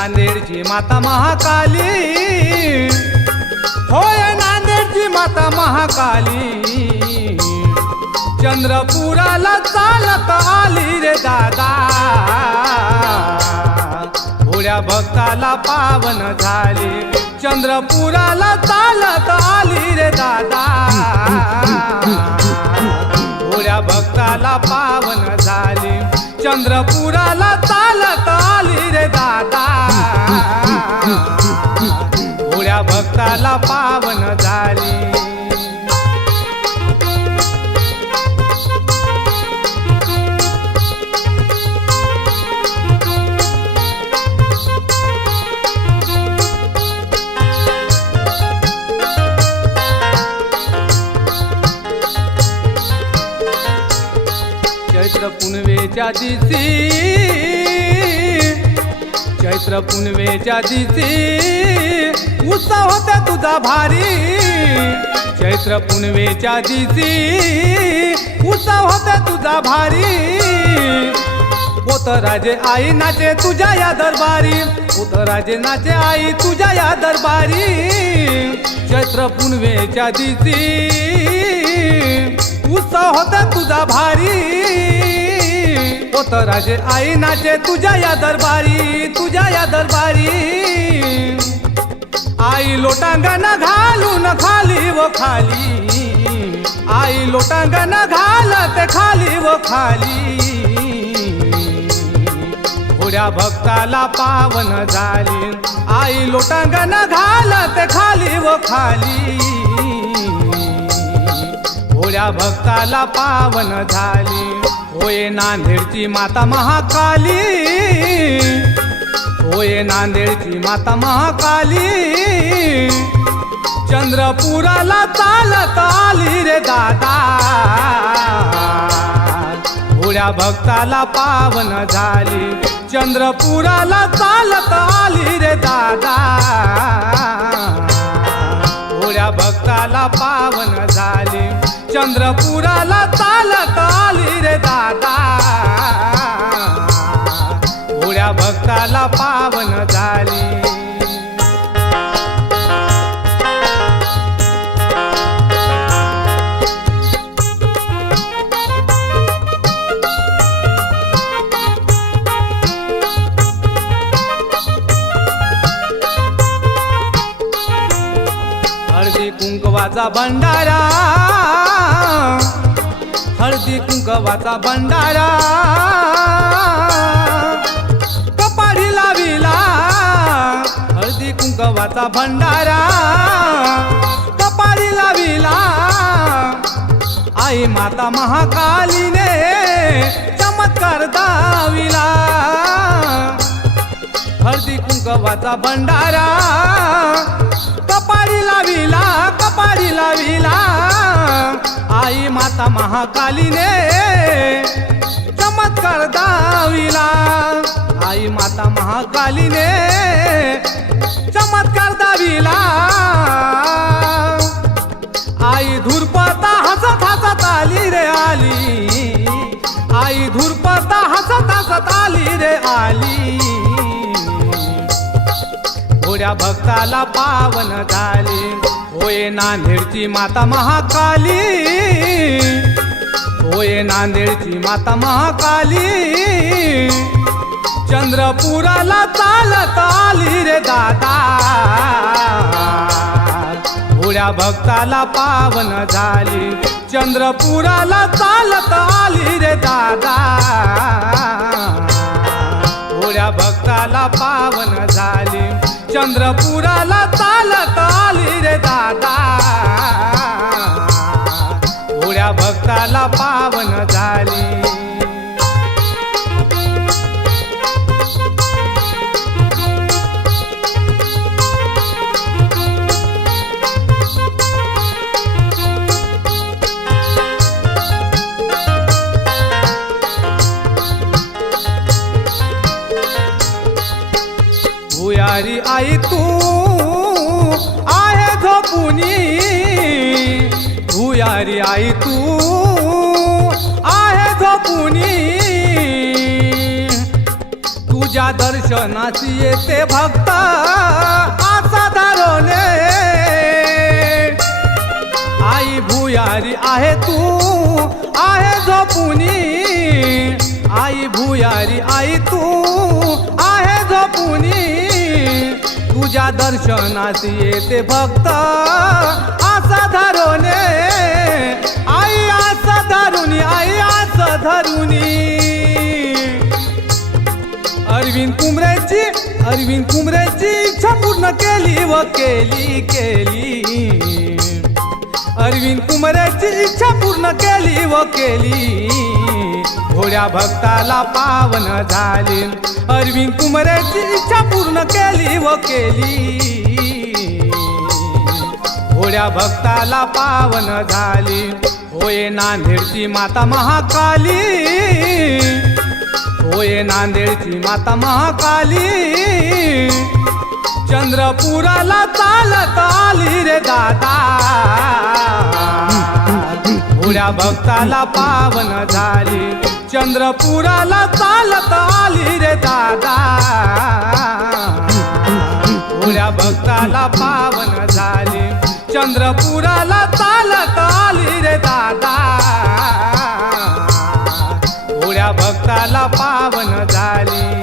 नांदेडची माता महाकाली, होय नांदेडची माता महाकाली, चंद्रपुराला चालत आली रे दादा, भोळ्या भक्ताला पावन झाली, चंद्रपुराला चालत आली रे दादा, भोळ्या भक्ताला पावन झाली, चंद्रपुराला चालत आली रे दादा, भोळ्या भक्ताला पावन झाली। चैत्र पुनवेच्या दिवशी, चैत्र पुनवेच्या दिवशी उत्सव होता तुझा भारी, चैत्र पुनवेच्या दिवशी उत्सव होता तुझा भारी, पोतराजे आई नाचे तुझ्या या दरबारी, पोतराजे नाचे आई तुझ्या या दरबारी, चैत्र पुनवेच्या दिवशी उत्सव होता तुझा भारी, पोतराजे आई नाचे तुझ्या या दरबारी, तुझ्या या दरबारी, आई लोटांगण घालून खाली व खाली, आई लोटांगण घालत खाली व खाली, भोळ्या भक्ताला पावन झाली, आई लोटांगण घालत खाली व खाली, भोळ्या भक्ताला पावन झाली, होय नांदेडची माता महाकाली, होय नांदेडची माता महाकाली, चंद्रपुराला चालत आली रे दादा, भोळ्या भक्ताला पावन झाली, चंद्रपुराला चालत आली रे दादा, भोळ्या भक्ताला पावन झाली, चंद्रपुराला चालत आली रे दादा, भोळ्या भक्ताला पावन झाली। हळदी कुंकवाचा भंडारा, हळदी कुंकवाचा भंडारा, कपाळी लाविला, हळदी कुंकवाचा भंडारा, कपाळी लाविला, आई माता महाकालीने चमत्कार दाविला, हळदी कुंकवाचा भंडारा, कपाळी लाविला, कपाळी लाविला, आई माता महाकालीने चमत्कार दाविला, आई माता महाकालीने चमत्कार दाविला, आई धुरपता हसत हसत आली रे आली, आई धुरपता हसत हसत आली रे आली, भोळ्या भक्ताला पावन झाली, होय नांदेडची माता महाकाली, होय नांदेडची माता महाकाली, चंद्रपुराला चालत आली रे दादा, भोळ्या भक्ताला पावन झाली, चंद्रपुराला चालत आली रे दादा, भोळ्या भक्ताला पावन झाली, चंद्रपुराला चालत आली रे दादा, भोळ्या भक्ताला पावन झाली। भुयारी आई तू आहे झोपुनी, भुयारी आई तू आहे झोपुनी, तुझ्या तुझ्या दर्शनासी येते भक्त असाधारणे आई भुयारी आहे तू आहे झोपुनी आई भुयारी आई तू आहे झोपुनी तुझ्या दर्शनास येते भक्त आसा धरुनी आई आसा धरुनी आई आसा धरुनी अरविंद कुमरेची इच्छा पूर्ण केली व केली अरविंद कुमरेची इच्छा पूर्ण केली व केली भोळ्या भक्ताला पावन झाली अरविंद कुमरेची इच्छा पूर्ण केली व केली भोळ्या भक्ताला पावन झाली होय नांदेडची माता महाकाली होय नांदेडची माता महाकाली चंद्रपुराला चालत आली रे दादा भोळ्या भक्ताला पावन झाली चंद्रपुराला चालत आली रे दादा भोळ्या भक्ताला पावन झाली चंद्रपुराला चालत आली रे दादा भोळ्या भक्ताला पावन झाली